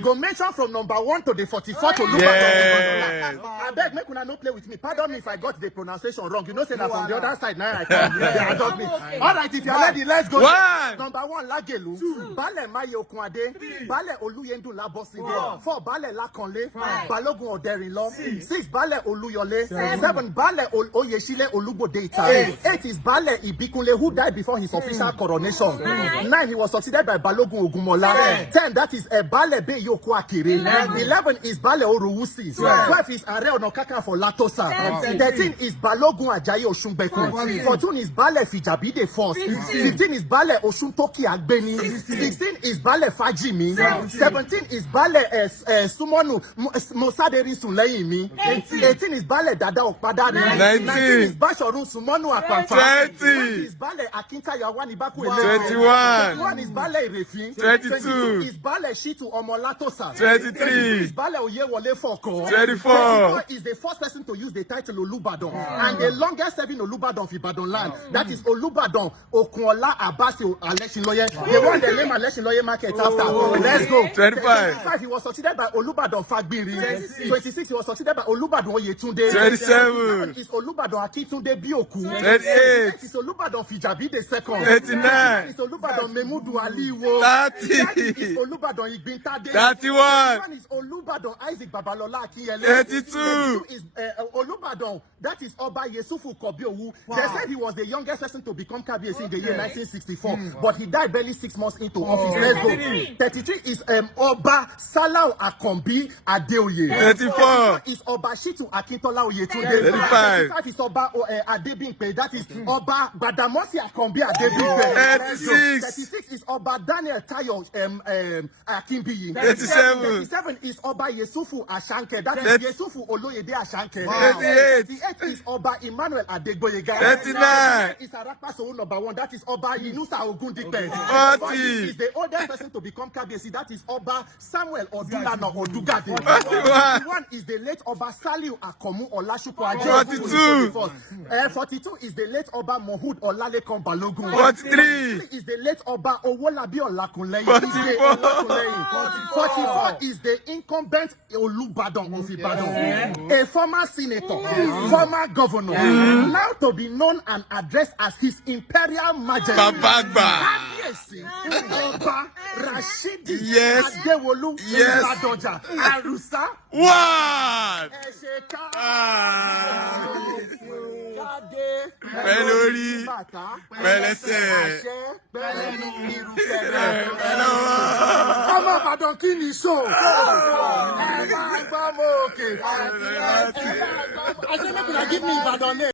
go mention from number 1 to the 44 to Olubadan. Yes. I beg, make una no play with me. Pardon me if I got the pronunciation wrong. You know, say that from the other side now I come. Yeah, adopt me. All right, if you're ready, let's go. Number 1, Lagelu. 2, Bale Maye Okunade. Bale Oluyendu Laboside. 4, Bale Lakonle. Balogun Oderinlo. 6, Bale Oluyole. 7, Bale Oyeshile Olugbodeta. 8 is Bale Ibikunle, who died before his official coronation. 9, he was succeeded by Balogun Ogumola. 10, that is Bale Be Yoko Akere. 11 is Bale Oruwusi. 12 is Are Onokaka for Latosa. 13 is Balogun Ajayi Oshunbeku. 14 is Bale Fijabide Force. 15 is Bale Oshuntoki Agbeni. 16 is Bale Fajimi. 17 is Bale Sumonu Mosaderi Suleyimi. 18 is Bale Dada Okpadari. 19 is Bashorun Sumonu Akpampa. 20 is Bale Akinta Yawani Baku. 21 is Bale Irefi. 22 is Bale Shitu Omolatosa. 23 is Bale Oyewole Foko. 24 is the first person to use the title Olubadan and the longest serving Olubadan of Ibadan land. That is Olubadan Okunola Abasi Aleshinloye. They won the name Aleshinloye market after. Let's go. 25 he was succeeded by Olubadan Fagbiri. 26 he was succeeded by Olubadan Oyetunde. 27 is Olubadan Akitunde Bioku. 38 is Olubadan Fijabi the second. 39 is Olubadan Memudu Aliwo. 30 is Olubadan Igbintade. 31 is Olubadan Isaac Babalola Akiyele. 32 is Olubadan, that is Oba Yesufu Kobiowu. They said he was the youngest person to become Kabiyesi in the year 1964, but he died barely 6 months into office. Let's go. 33 is Oba Salau Akombi Adeoye. 34 is Oba Shitu Akintola Oyetunde. 35 is Oba Adebimpe, that is Oba Badamosi Akombi Adebimpe. 36 is Oba Daniel Tayo Akimbiyi. 37 is Oba Yesufu Ashanke, that is Yesufu Oloyede Ashanke. 38 is Oba Emmanuel Adegboyega. 39 is Arakpa Sowu number 1, that is Oba Inusa Ogundipe. 40 is the oldest person to become Kabiyesi, that is Oba Samuel Odulano Odugade. 41 is the late Oba Saliu Akomu Olasupo Ajayi. 42 is the late Oba Mohud Olalekan Balogun. 43 is the late Oba Owolabi Olakunleyin. 44 is the incumbent Olubadan of Ibadan, a former senator, former governor, now to be known and addressed as His Imperial Majesty Kabiyesi Oba Rashidi Adewolu Ladoja Arusa. What? Pelori, Pelese, Ọmọ Ìbàdàn kí ni so? Ẹ máa gbọ́ mọ́ òkè. I say make una give me Ìbàdàn name.